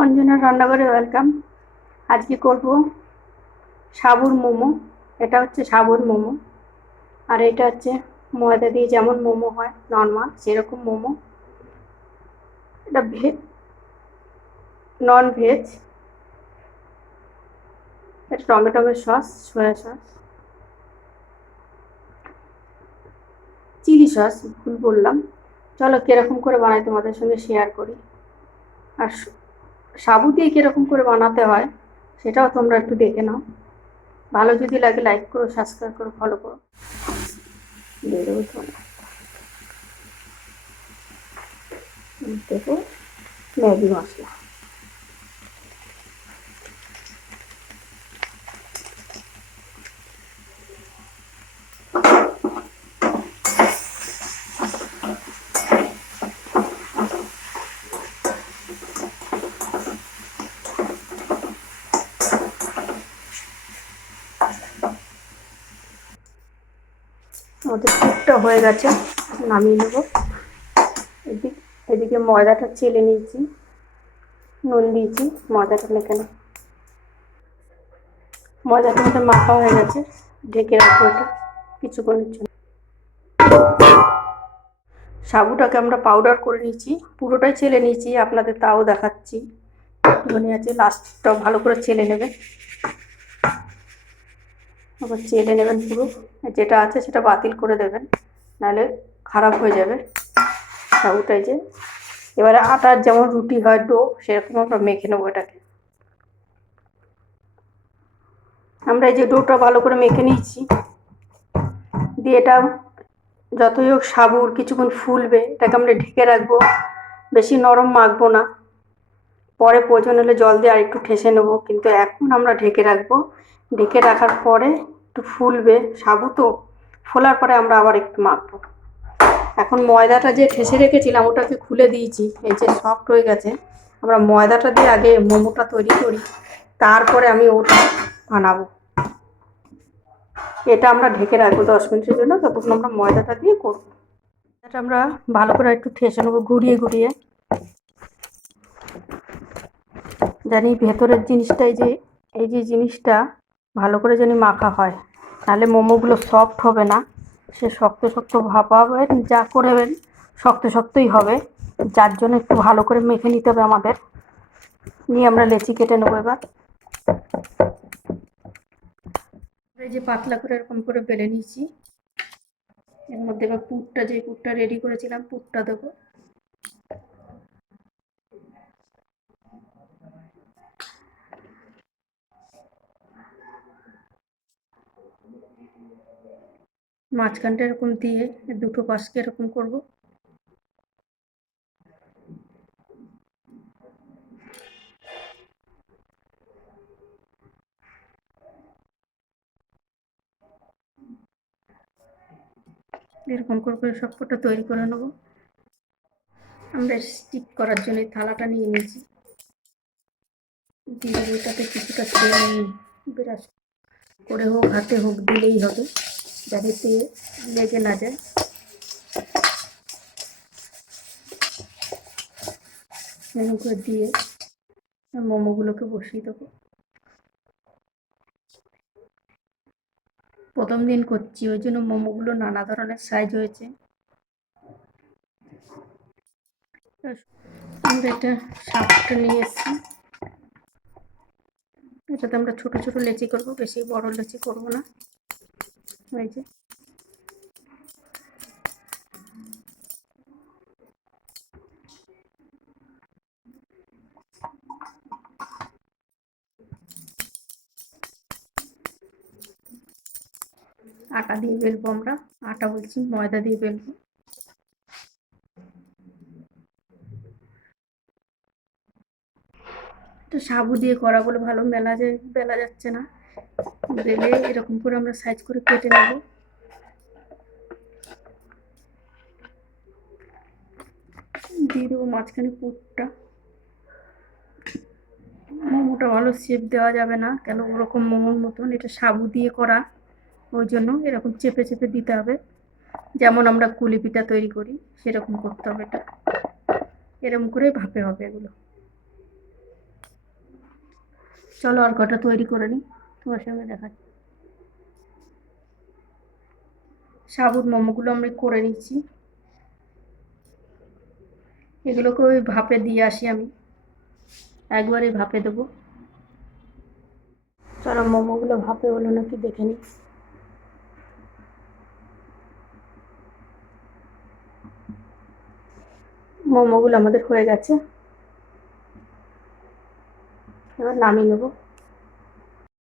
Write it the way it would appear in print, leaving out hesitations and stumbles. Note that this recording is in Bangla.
অঞ্জনার রান্নাঘরে ওয়েলকাম। আজকে করব সাবুর মোমো। এটা হচ্ছে সাবুর মোমো, আর এটা হচ্ছে ময়দা দিয়ে যেমন মোমো হয় নর্মাল সেরকম মোমো। এটা নন ভেজ। এটা tomato sauce, soya sauce, chilli sauce ভুল বললাম। চলো কিরকম করে বানাই তোমাদের সঙ্গে শেয়ার করি। আর সাবু দিয়ে কিরকম করে বানাতে হয় সেটাও তোমরা একটু দেখে নাও। ভালো যদি লাগে লাইক করো, সাবস্ক্রাইব করো, ফলো করো। দিয়ে দেবো দেবো ম্যাগি মশলা। আমাদের পুরটা হয়ে গেছে, নামিয়ে নেব। এদিকে ময়দাটা চেলে নিয়েছি, নুন দিয়েছি, ময়দাটা মেখে নেব। ময়দাটা মধ্যে মাখা হয়ে গেছে, ঢেকে রাখবো এটা কিছুক্ষণের জন্য। সাবুটাকে আমরা পাউডার করে নিয়েছি, পুরোটাই চেলে নিয়েছি, আপনাদের তাও দেখাচ্ছি। একটুখানি আছে, লাস্টটাও ভালো করে চেলে নেবেন। আবার চেলে নেবেন পুরো, যেটা আছে সেটা বাতিল করে দেবেন, নাহলে খারাপ হয়ে যাবে সাবুটাই। যে এবারে আটার যেমন রুটি হয় ডো, সেরকম আমরা মেখে নেবো এটাকে। আমরা এই যে ডোটা ভালো করে মেখে নিয়েছি, দিয়ে এটা যতই হোক সাবুর কিছুক্ষণ ফুলবে, এটাকে আমরা ঢেকে রাখবো, বেশি নরম মাখবো না। পরে প্রয়োজন হলে জল দিয়ে আরেকটু ঠেসে নেবো, কিন্তু এখন আমরা ঢেকে রাখবো। ঢেকে রাখার পরে একটু ফুলবে সাবু, তো ফোলার পরে আমরা আবার একটু মাখবো। এখন ময়দাটা যে ঠেসে রেখেছিলাম ওটাকে খুলে দিয়েছি, এই যে সফট হয়ে গেছে। আমরা ময়দাটা দিয়ে আগে মোমোটা তৈরি করি, তারপরে আমি ওটা বানাবো। এটা আমরা ঢেকে রাখবো 10 মিনিটের জন্য, তখন আমরা ময়দাটা দিয়ে করবো। এটা আমরা ভালো করে একটু ঠেসে নেবো, ঘুরিয়ে ঘুরিয়ে, জানি ভেতরের জিনিসটা এই যে জিনিসটা ভালো করে জানি মাখা হয়, তাহলে মোমোগুলো সফট হবে না, সে শক্ত শক্ত ভাব হবে, যা করবেন শক্ত শক্তই হবে। যার জন্য একটু ভালো করে মেখে নিতে হবে আমাদের। নিয়ে আমরা লেচি কেটে নেবো এবার। এই যে পাতলা করে এরকম করে বেলে নিয়েছি, এর মধ্যে এবার পুরটা রেডি করেছিলাম পুরটা দেবো। মাঝখানটা এরকম দিয়ে দুটো পাশকে এরকম করবো। এরকম করে সবকটা তৈরি করে নেব। আমরা স্টিক করার জন্য থালাটা নিয়ে নিয়েছি, দিয়ে ওটাতে কিছুটা তেল ব্রাশ করে হোক হাতে হোক দিলেই হবে, যাতে লেগে না যায়। এরকম করে দিয়ে মোমোগুলোকে বসিয়ে দেবো। প্রথম দিন করছি, ওই জন্য মোমোগুলো নানা ধরনের সাইজ হয়েছে। আমরা এটা শাকটা নিয়ে এসেছি, এটাতে আমরা ছোট ছোট লেচি করবো, বেশি বড় লেচি করবো না। এই যে আটা দিয়ে বেলবো, আমরা আটা বলছি ময়দা দিয়ে বেলবো। তো সাবু দিয়ে করা বলে ভালো বেলা যাচ্ছে না, বেলে এরকম করে আমরা সাইজ করে কেটে নেব। দিয়ে দেবো মাঝখানে পুরটা। মোমোটা ভালো শেপ দেওয়া যাবে না, কেন ওরকম মোমোর মতন, এটা সাবু দিয়ে করা, ওই জন্য এরকম চেপে চেপে দিতে হবে, যেমন আমরা কুলি পিঠা তৈরি করি সেরকম করতে হবে। এটা এরকম করে ভাপে হবে এগুলো। চলো আর কটা তৈরি করে নিই, তোমার সঙ্গে দেখাচ্ছি। সাবুত মোমোগুলো আমরা করে নিচ্ছি। এগুলোকে ওই ভাপে দিয়ে আসি আমি, একবারে ভাপে দেবো। চলো মোমোগুলো ভাপে হলো নাকি দেখে নিই। মোমোগুলো আমাদের হয়ে গেছে, এবার নামিয়ে নেবো।